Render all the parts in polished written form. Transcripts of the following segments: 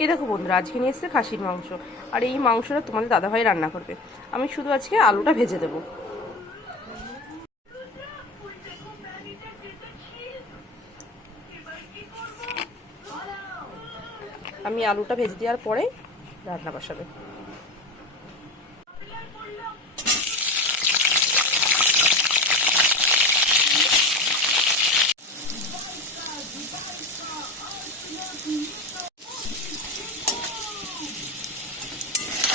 এই দেখো বন্ধুরা, আজকে নিয়ে এসেছে খাসির মাংস। আর এই মাংসটা তোমাদের দাদাভাই রান্না করবে। আমি শুধু আজকে আলুটা ভেজে দেবো। আমি আলুটা ভেজে দেওয়ার পরে রান্না বসাবে।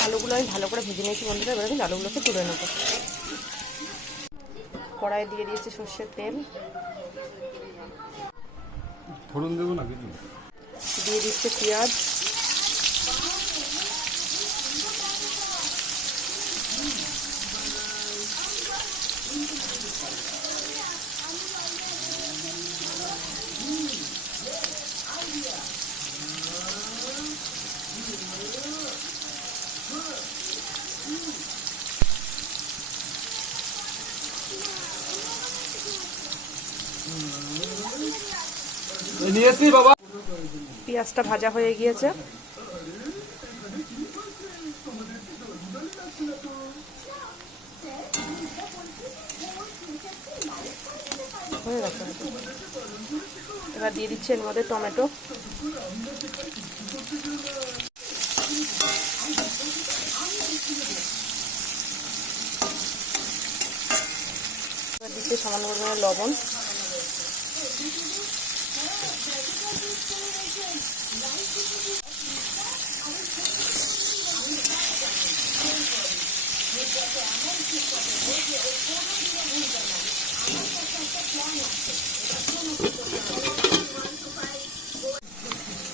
আলুগুলো আমি ভালো করে ভেজে নিয়েছি বন্ধুরা। এবার কিন্তু আলুগুলোকে তুলে নেবো। কড়াই দিয়ে দিয়েছি সর্ষের তেল, ফোড়ন দেবো না কিছু, দিয়ে দিচ্ছে পেঁয়াজ, নিয়ে এসছি বাবা। পেঁয়াজটা ভাজা হয়ে গিয়েছে। এবার দিয়ে দিচ্ছে এর মধ্যে টমেটো, এবার দিচ্ছে সামান্য পরিমাণে লবণ,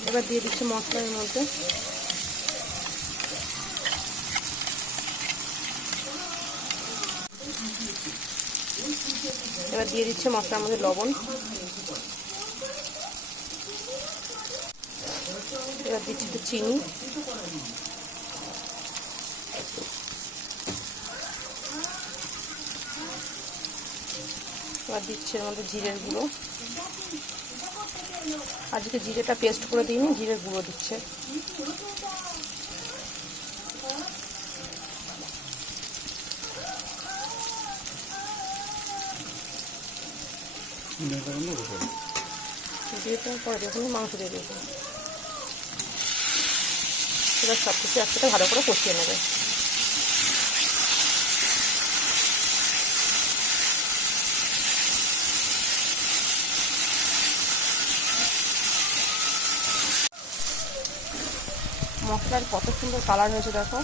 এবার দিয়ে দিচ্ছে মশলার মধ্যে, এবার দিয়ে দিচ্ছে মশলার মধ্যে লবণ, এবার দিচ্ছি একটু চিনি, এবার দিচ্ছে এর মধ্যে জিরের গুঁড়ো। আজকে জিরেটা পেস্ট করে দিইনি, জিরের গুঁড়ো দিচ্ছে। দিয়ে দেওয়ার পরে যখন মাংস দিয়ে দেবো, এবার সব কিছু একসাথে ভালো করে কষিয়ে নেবে। মশলার কত সুন্দর কালার হয়েছে দেখো।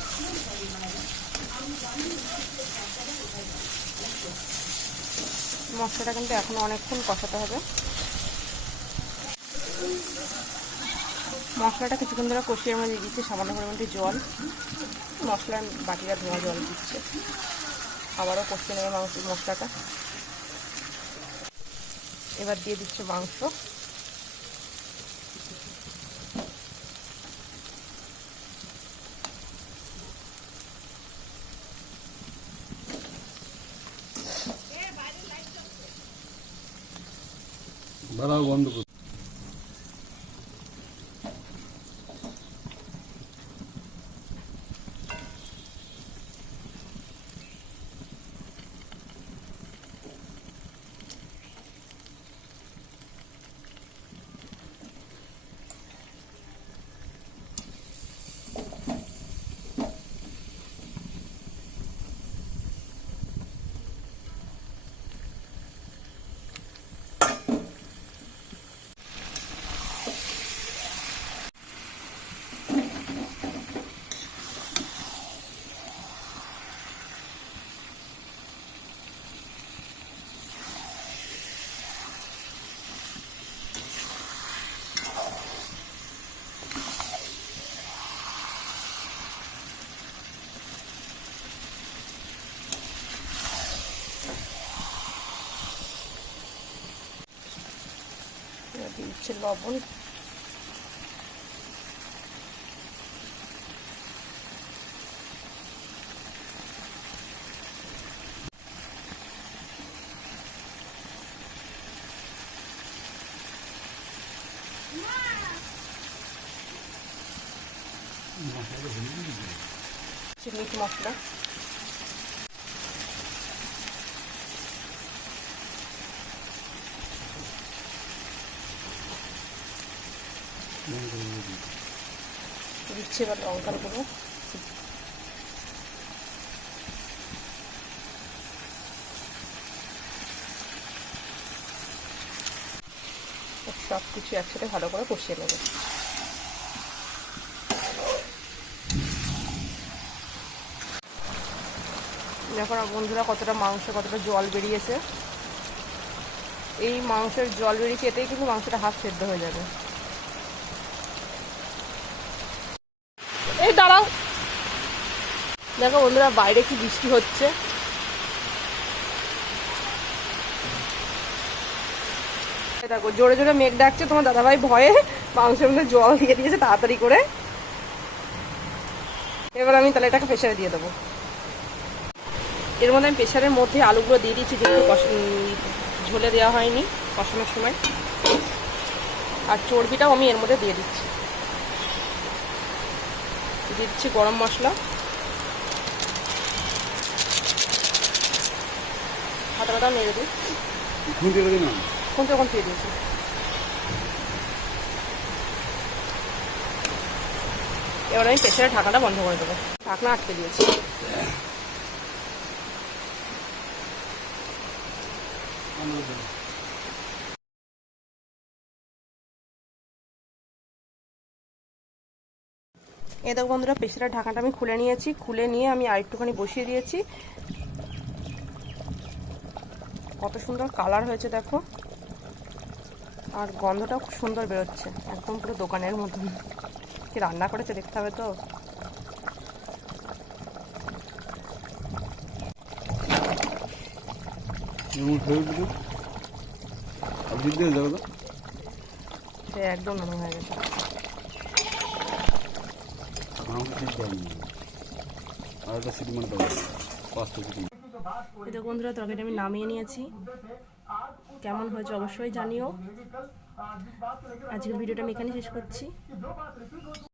মশলাটা কিন্তু এখনো অনেকক্ষণ কষাতে হবে। মশলাটা কিছুক্ষণ ধরে কষিয়ে আমরা দিয়ে দিচ্ছি সামান্য পরিমাণে জল। মশলার বাটিটা ধোয়া জল দিচ্ছে। আবারও কষিয়ে নেবে মশলাটা। এবার দিয়ে দিচ্ছে মাংস, দাঁড়াও বন্ধ করো। দিচ্ছে লবণ, মিট মশলা, দিচ্ছি এবার লঙ্কার গুঁড়ো, সব কিছু একসাথে ভালো করে কষিয়ে নেব। দেখো না বন্ধুরা কতটা মাংস, কতটা জল বেরিয়েছে। এই মাংসের জল বেরিয়েছে, এতেই কিন্তু মাংসটা হাফ সেদ্ধ হয়ে যাবে। এই দাঁড়াও, দেখো বন্ধুরা বাইরে কি বৃষ্টি হচ্ছে। দেখো জোরে জোরে মেঘ ডাকছে, তোমার দাদাভাই ভয়ে মাংসের মধ্যে জল দিয়ে দিয়েছে তাড়াতাড়ি করে। এবার আমি তাহলে এটাকে প্রেসারে দিয়ে দেবো। এর মধ্যে আমি প্রেসারের মধ্যে আলুগুলো দিয়ে দিচ্ছি, যেহেতু ঝোলে দেওয়া হয়নি কষানোর সময়। আর চর্বিটাও আমি এর মধ্যে দিয়ে দিচ্ছি। দিয়ে দিচ্ছি গরম মশলা, হাতাটাও নেড়ে দিই। কোন তখন দিয়ে দিয়েছি। এবার আমি প্রেসারের ঢাকাটা বন্ধ করে দেবো, ঢাকনা আটকে দিয়েছি। এই দেখো বন্ধুরা প্রেসারের ঢাকাটা আমি খুলে নিয়েছি, খুলে নিয়ে আমি আরেকটুখানি বসিয়ে দিয়েছি। কত সুন্দর কালার হয়েছে দেখো, আর গন্ধটাও খুব সুন্দর বেরোচ্ছে, একদম পুরো দোকানের মতন। কি রান্না করেছে দেখতে হবে তো। একদম নরম হয়ে গেছে। দেখো বন্ধুরা তরকারিটা আমি নামিয়ে নিয়েছি। কেমন হয়েছে অবশ্যই জানিও। আজকের ভিডিওটা আমি এখানে শেষ করছি।